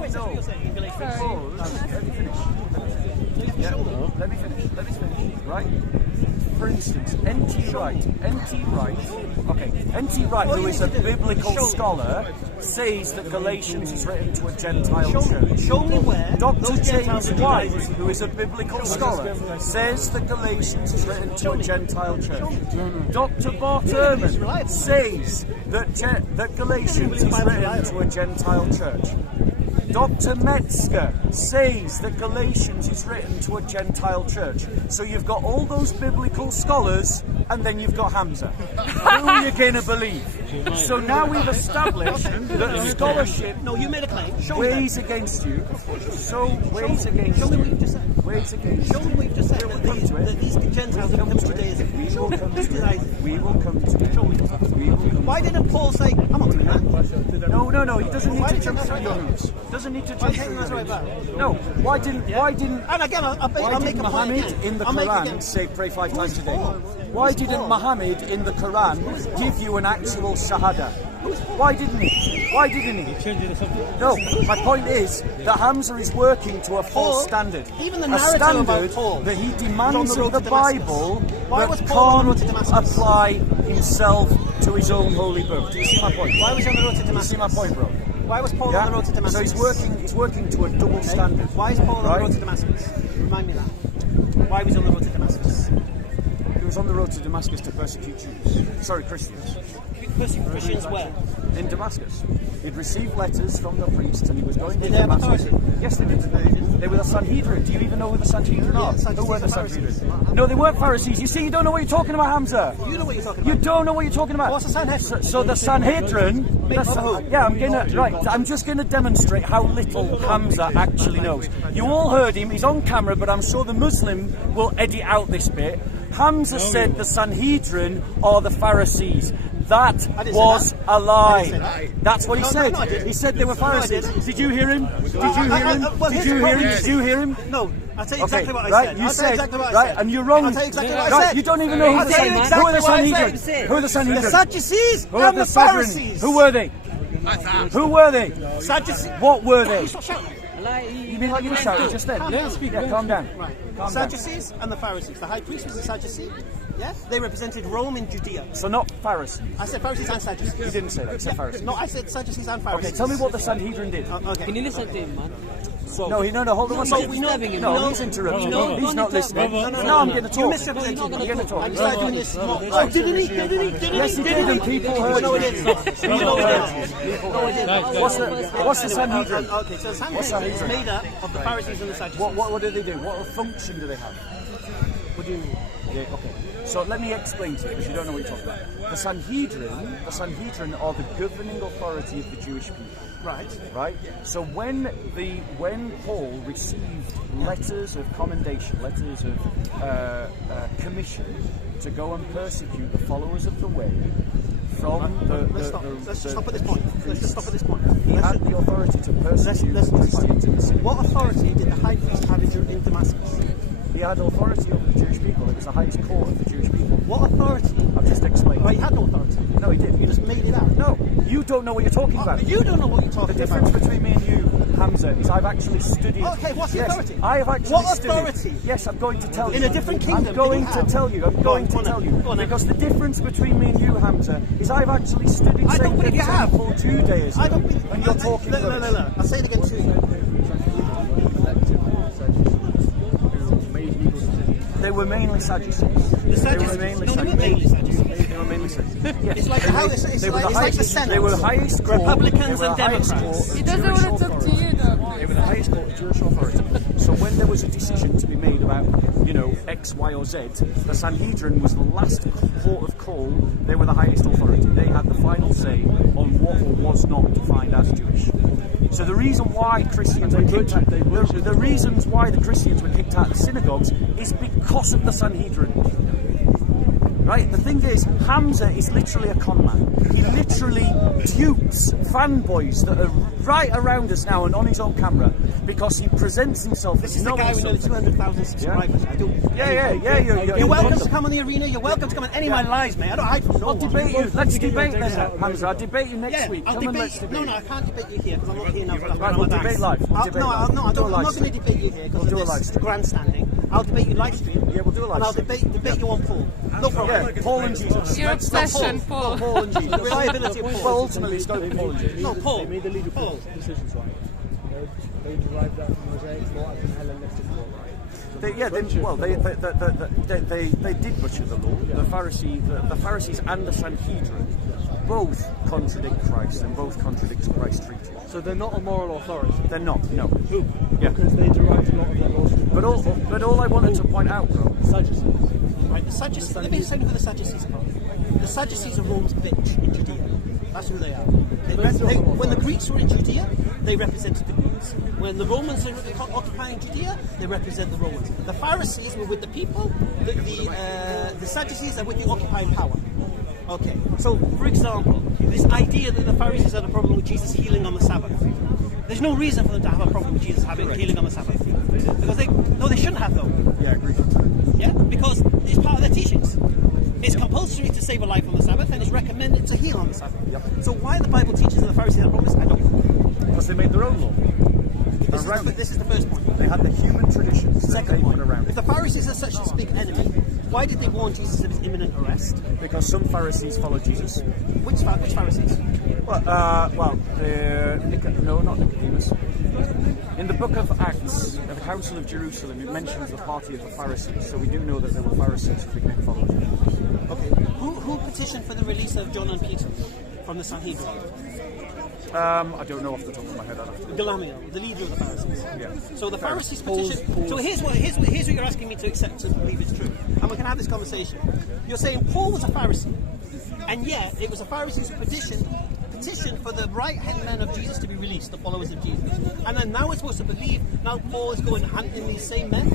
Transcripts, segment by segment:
wait, No. you're saying in Galatians. Let me finish. Yeah, let me finish. Right? For instance, N.T. Wright, who is a biblical scholar, says that Galatians is written to a Gentile church. Show me where. Dr. James White, who is a biblical scholar, says that Galatians is written to a Gentile church. Dr. Bart Ehrman says that Galatians is written to a Gentile church. Dr. Metzger says that Galatians is written to a Gentile church. So you've got all those biblical scholars, and then you've got Hamza. Who are you going to believe? So now we've established that scholarship you made a claim. weighs against you. Weighs against you. Show me what you've just said. Weighs against Show me what you've just said. That these Gentiles have come to Judaism. We will come to it. Why didn't Paul say, I'm not doing that? No, he doesn't need to jump through your hoops. Doesn't need to jump through your hoops. No, why didn't and again, I'll make a Muhammad point in the Quran say pray 5 times a day? Why didn't Muhammad in the Quran give you an actual shahada? Why didn't he? No, my point is that Hamza is working to a false standard. Even the a narrative standard about Paul that he demands of the Bible was that Paul on the road to can't Damascus? apply himself to his own holy book. Do you see my point? Why was he on the road to Do you see Damascus? my point, bro? Why was Paul on the road to Damascus? So he's working to a double standard. Why is Paul on the road to Damascus? Remind me that. Why was he on the road to Damascus? He was on the road to Damascus to persecute Jews. Sorry, Christians. Persecute Christians where? In Damascus. He'd received letters from the priests and he was going to Did they have Damascus. authority? Yes, they did. They were the Sanhedrin. Do you even know who the Sanhedrin are? Who were the Sanhedrin? No, they weren't Pharisees. You see, you don't know what you're talking about, Hamza. You know what you're talking You about. don't know what you're talking about. What's the Sanhedrin? So the Sanhedrin... I'm just going to demonstrate how little Hamza actually knows. You all heard him. He's on camera, but I'm sure the Muslim will edit out this bit. Hamza said the Sanhedrin are the Pharisees. That was a lie. That's what he said. He said they were Pharisees. Did you hear him? Did you hear him? No, I'll tell you exactly what I right, said. you I'll said, tell you exactly what I right, said. and you're wrong. I'll tell you exactly what I right, said. you don't even know who the Sanhedrin. Who are the Sanhedrin? Who are the Sanhedrin? The Sadducees Who are and the Pharisees. Who were they? Who were they? Sadducees. What were they? Stop shouting. You mean like you were shouting just then? Yeah, calm down. Right. Calm Sadducees and the Pharisees. The high priest was a Sadducee. Yeah? They represented Rome in Judea. So not Pharisees. I said Pharisees and Sadducees. You didn't say that. You said Pharisees. No, I said Sadducees and Pharisees. Okay, tell me what the Sanhedrin did. Okay. Can you listen to him, man? No, hold on one second. He's interrupting. He's not listening. No, I'm going to talk. You misrepresented I'm going to talk. I decided doing this. Oh, didn't he? Yes, he did, and people heard No, it it. didn't. What's the Sanhedrin? Okay, so the Sanhedrin is made up of the Pharisees and the Sadducees. What do they do? What function do they have? What do you mean? Yeah, okay. So let me explain to you, because you don't know what you're talking about. The Sanhedrin are the governing authority of the Jewish people. Right. So when Paul received letters of commendation, letters of commission to go and persecute the followers of the way from Let's just stop at this point. He had the authority to persecute the Christians in the city. What authority did the high priest have in Damascus? He had authority over the Jewish people. It was the highest court of the Jewish people. What authority? I've just explained. Well, he had no authority. No, he did. You just made it up. No, you don't know what you're talking about. You don't know what you're talking The about. difference between me and you, Hamza, is I've actually studied... Okay, what's the authority? I have actually What studied... authority? Yes, I'm going to tell you. In a different kingdom, I'm going did to you have? tell you. I'm going to tell you. Go on then. Because the difference between me and you, Hamza, is I've actually studied I don't believe you have. for 2 days. I don't believe... And you're talking rubbish. No. I'll say it again to you. They were mainly Sadducees. The Sadducees. They were mainly No, they weren't mainly Sadducees. They were mainly Sadducees. Yes. It's like how it's They were like, the it's like the highest. Senate. They were the highest court. Republicans They were and the highest Democrats. court of He doesn't Jewish want to talk to you, though. They were the highest court of Jewish authority. So when there was a decision to be made about, X, Y, or Z, the Sanhedrin was the last port of call. They were the highest authority. They had the final say on what or was not defined as Jewish. So the reason why Christians were kicked out, the reasons why the Christians were kicked out of synagogues is because of the Sanhedrin. Right? The thing is, Hamza is literally a con man. He literally dupes fanboys that are right around us now and on his own camera because he presents himself This as is the knowing guy with nearly something. 200,000 subscribers. I do. Yeah. You're welcome to come on the arena. You're welcome to come on any of my lives, mate. I don't hide from no I'll one. debate you. Let's debate then, Hamza. I'll debate you next Yeah, week. I'll Come and debate. let's debate. No, I can't debate you here because I'm not here now for Right, we'll debate live. We'll debate live. I'm not We'll going to debate you here because do a of live this stream. grandstanding. I'll debate you live stream. Yeah, we'll do a live And I'll stream. debate you on Paul. No problem. Yeah, Paul and Jesus. Your obsession, Paul. Paul and Jesus. The reliability of Well, Paul. ultimately, it's not Paul and Jesus. No, Paul. They made the legal Paul. decisions right. They derived that from Mosaic law and Hellenistic law, right? They did butcher the law. The Pharisees and the Sanhedrin both contradict Christ and both contradict Christ's treaty. So they're not a moral authority. They're not, no. Who? Yeah. Because they derived a lot of their laws from But all I wanted to point out, bro. Sadducees. Right, the Sadducees. Let me explain who the Sadducees are. The Sadducees are Rome's bitch in Judea. That's who they are. When the Greeks were in Judea, they represented the Greeks. When the Romans were occupying Judea, they represent the Romans. The Pharisees were with the people. The Sadducees are with the occupying power. Okay. So, for example, this idea that the Pharisees had a problem with Jesus healing on the Sabbath. There's no reason for them to have a problem with Jesus healing on the Sabbath. Because they shouldn't have though. Yeah, agreed. Yeah, because it's part of their teachings. It's compulsory to save a life on the Sabbath, and it's recommended to heal on the Sabbath. Yep. So why the Bible teaches that the Pharisees had problems, I don't know. Because they made their own law. This is the first point. They had the human traditions that Second they point. put around If the Pharisees are such a big enemy, why did they warn Jesus of his imminent arrest? because some Pharisees followed Jesus. Which Pharisees? No, not Nicodemus. In the book of Acts, at the Council of Jerusalem, it mentions the party of the Pharisees, so we do know that there were Pharisees who became followers of Jesus. Okay. Who petitioned for the release of John and Peter from the Sanhedrin? I don't know off the top of my head. I'd have to. Gamaliel, the leader of the Pharisees. Yeah. So the Pharisees petitioned. So here's what you're asking me to accept to believe is true, and we can have this conversation. You're saying Paul was a Pharisee, and yet it was the Pharisees who petitioned for the right-hand men of Jesus to be released, the followers of Jesus. And then now we're supposed to believe now Paul is going hunting these same men?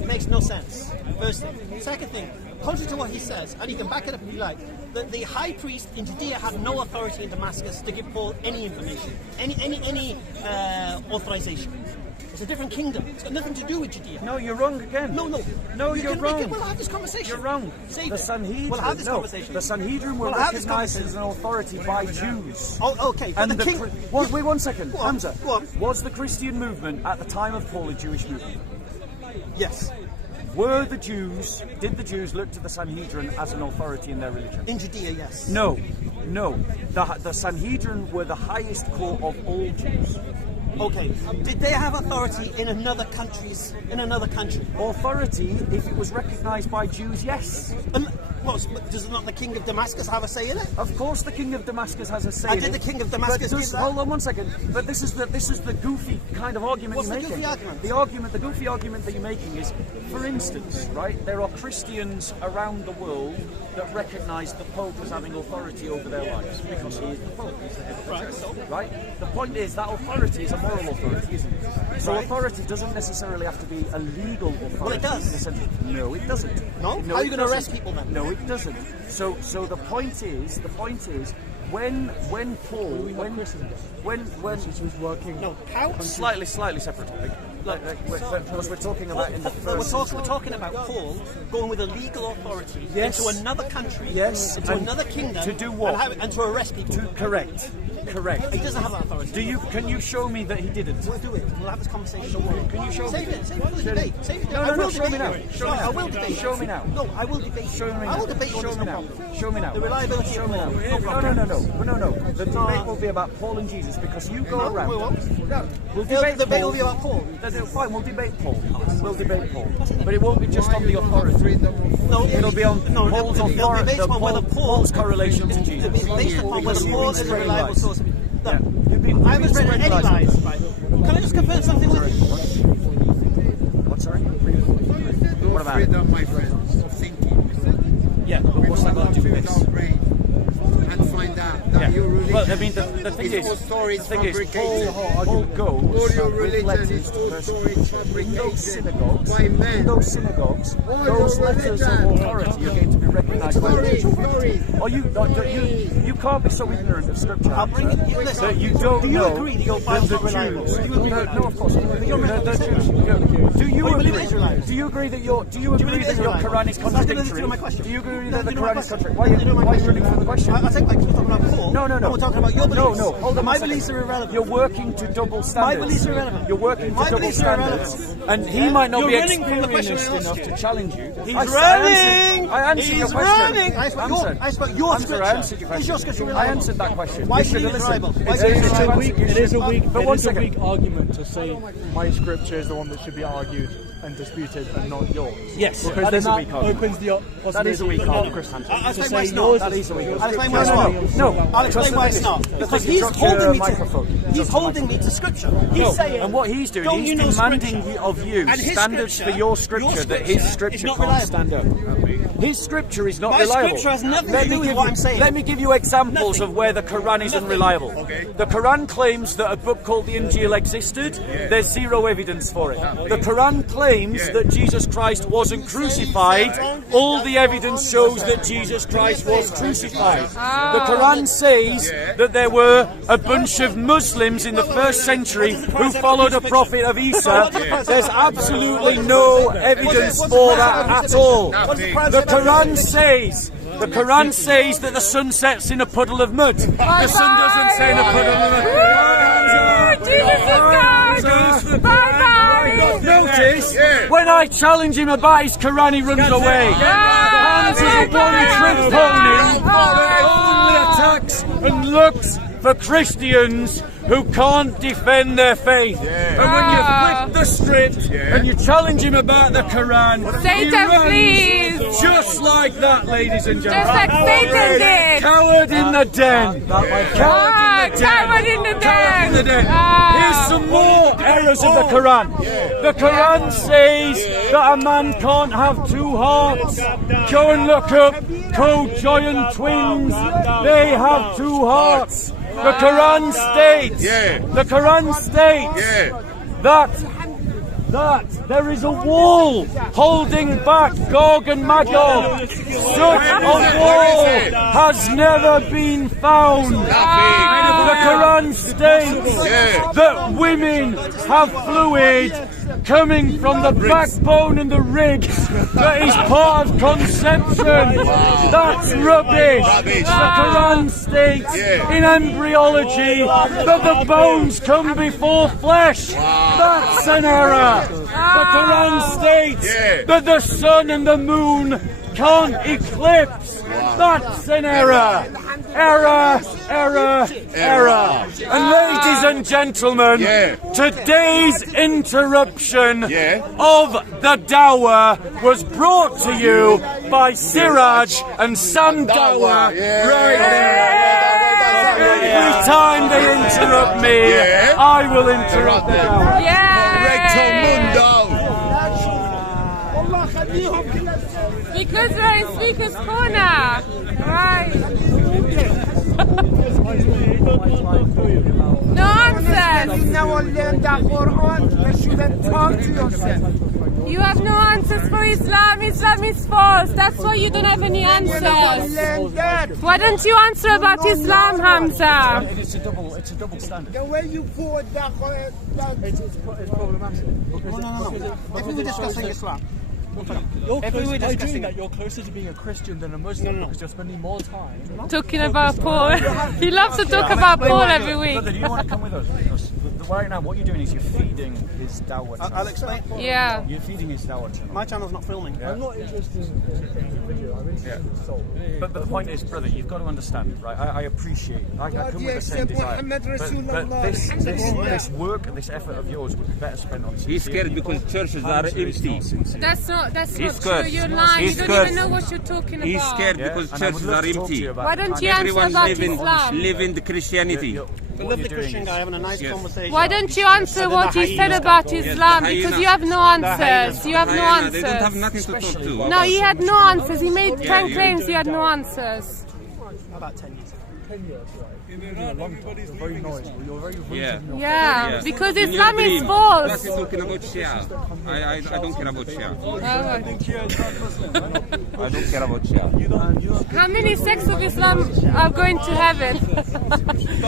It makes no sense. First thing. Second thing, contrary to what he says, and you can back it up if you like, that the high priest in Judea had no authority in Damascus to give Paul any information, any authorization. It's a different kingdom. It's got nothing to do with Judea. No, you're wrong again. No, you're wrong. We'll have this conversation. You're wrong. Save The it. Sanhedrin. We'll have this conversation. The Sanhedrin were We'll have this recognized as conversation. an authority by Jews. Oh, okay. But And the king. wait 1 second, Go on, Hamza. go on. Was the Christian movement at the time of Paul a Jewish movement? Yes. Did the Jews look to the Sanhedrin as an authority in their religion? In Judea, yes. No. The Sanhedrin were the highest court of all Jews. Okay. Did they have authority in another country? Authority, if it was recognized by Jews, yes. Does not the king of Damascus have a say in it? Of course, the king of Damascus has a say. And in did it, the king of Damascus but give that? Hold on 1 second. But this is the goofy kind of argument What's you're the making. goofy argument? The goofy argument that you're making is, for instance, right? There are Christians around the world that recognise the Pope as having authority over their lives because he is the Pope. He's the head of the church, right? The point is that authority is a moral authority, isn't it? So authority doesn't necessarily have to be a legal authority. Well, it does. In the sense no, it doesn't. No? How are you it going to arrest doesn't. people then? No, it doesn't. So the point is when Paul when She was working. No, how? slightly separate topic. Because we're talking about in the first. We're talking about Paul going with a legal authority Yes. into another country, Yes. into another kingdom, To do what? and to arrest people. Correct. He doesn't have that authority. Can you show me that he didn't? We'll do it. We'll have this conversation. Don't worry. Can you show Save me? it. Save it for the debate. Save it. No, I will show me debate now. you. Show me now. I will debate. Show me now. No, I will debate. Show me now. I will debate you on Show this, me no now. problem. Show me now. The reliability Show of me now. Paul. No problem. No. The debate will be about Paul and Jesus because you go around. we won't. No, we'll The debate debate Paul. will be about Paul. Fine, we'll debate Paul. We'll debate Paul. But it won't be just on the authority. No, It'll be on Paul's it'll be authority, based upon whether Paul's correlation to It'll Jesus. be based upon whether Paul is a reliable source. Yeah. I haven't read any lies. Right? Can I just confirm something with you? What, sorry? No What about freedom, my friend, of thinking. Yeah, but what's that got to do with this? Without brain. And find out that your religion Well, I mean, the thing is, Paul goes with letters to persecute. In those synagogues, those letters of authority are going to be recognised by the church. Or you can't be so ignorant of Scripture. I'll bring it. Listen, that you don't do you know agree that your Bible's not reliable? Do you agree? No, of course not. Do you agree that your Quran is contradictory? Do you agree that the Quran is contradictory? Why are you running from the question? I think like we're talking about Paul. No. We're talking about your beliefs. No. Hold on. My beliefs are irrelevant. You're working to double standards. My beliefs are irrelevant. You're working to double standards. And he might not be experienced enough to challenge you. He's running! I answered your question. I spoke your scripture. I answered your question. Is your scripture I reliable? answered that question. Why You do should you have need it listened. reliable? It is a But weak argument to say my scripture is the one that should be argued and disputed and not yours. Yes. Because that then is a weak argument. opens the That is a weak argument. I'll to explain why say it's not. yours That is a weak I'll argument. explain why it's not. No. I'll explain why it's not. Because he's holding me to scripture. He's saying. And what he's doing, don't he's you know demanding scripture? of you And his standards for your scripture that his is scripture not can't reliable. stand up. His scripture is not My reliable. scripture has nothing to do with what I'm saying. Let me give you examples Nothing. of where the Quran is unreliable. The Quran claims that a book called the Injil existed. There's zero evidence for it. The Quran claims that Jesus Christ wasn't crucified. All the evidence shows that Jesus Christ was crucified. The Quran says that there were a bunch of Muslims in the first century who followed a prophet of Isa. There's absolutely no evidence for that at all. The Quran says that the sun sets in a puddle of mud. The sun doesn't set in a puddle of mud. Jesus is God! Bye-bye! Notice, when I challenge him about his Quran, he runs away. Hamza is a one-trick pony that only attacks and looks for Christians who can't defend their faith. And when you flip the script and you challenge him about the Quran, he Satan, runs please! just like that, ladies and gentlemen. Just like Satan did! Coward in the den. Coward in the den! Here's some more errors of the Quran. The Quran says that a man can't have two hearts. Go and look up co-giant twins. They have two hearts. The Quran states that there is a wall holding back Gog and Magog. Such a wall has never been found. The Quran states that women have fluid coming from the backbone and the ribs that is part of conception. That's rubbish. The Quran states in embryology that the bones come before flesh. That's an error. The Quran states that the sun and the moon can't eclipse. That's an error. Error. And ladies and gentlemen, today's interruption of the Dawah was brought to you by Siraj and Sam Dawah right there. Every time they interrupt me, I will interrupt the Dawah. Because we're in Speaker's Corner! Right! No answers! You have no answers for Islam. Islam is false. That's why you don't have any answers. Why don't you answer about Islam, Hamza? It's a double standard. The way you put that It's problematic. No. If we were discussing Islam. You're closer to being a Christian than a Muslim because you're spending more time Talking about Paul. He loves to talk about Paul every week. Brother, do you want to come with us? Because right now, what you're doing is you're feeding his Dawah channel. I'll explain. Yeah. You're feeding his Dawah channel. My channel's not filming. I'm not interested in the video, I'm interested in the soul. But the point is, brother, you've got to understand, right? I appreciate, I come with the same desire. But this work and this effort of yours would be better spent on sincere. He's scared because churches are empty. That's not He's true. scared. You're lying. He's You don't scared. even know what you're talking about. He's scared because churches are empty. Why don't you answer Everyone about living Islam? the Christianity. A lovely Christian guy having a nice conversation. Why don't you answer what he said about Islam? Because you have no answers. You have no They don't have answers. nothing to talk to. No, he had no answers. He made 10 claims. You had no answers. About 10 years. 10 years, right? In a long time. You're very knowledgeable. You're very rooted Yeah. in your Yeah, because In your Islam is dream. false. Plus you're talking about Shia. I don't care about Shia. I don't care about Shia. How many sects of Islam are going to heaven?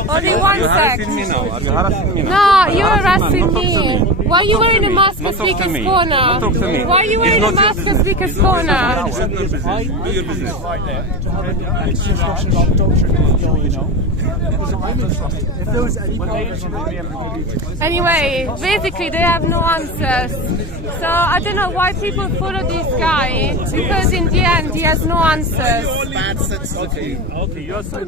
Only one You're sect. harassing me now. Are you harassing me now? No, you're harassing me. Why are you wearing a mask Not at talk to Speaker's me. Corner? Not talk to me. Why are you wearing a mask at Speaker's Corner? Do your business. Do your business. to have a discussion about doctrine and law, you know. If there was any Anyway, basically they have no answers. So I don't know why people follow this guy, because in the end he has no answers. Bad sense of the Okay, you're so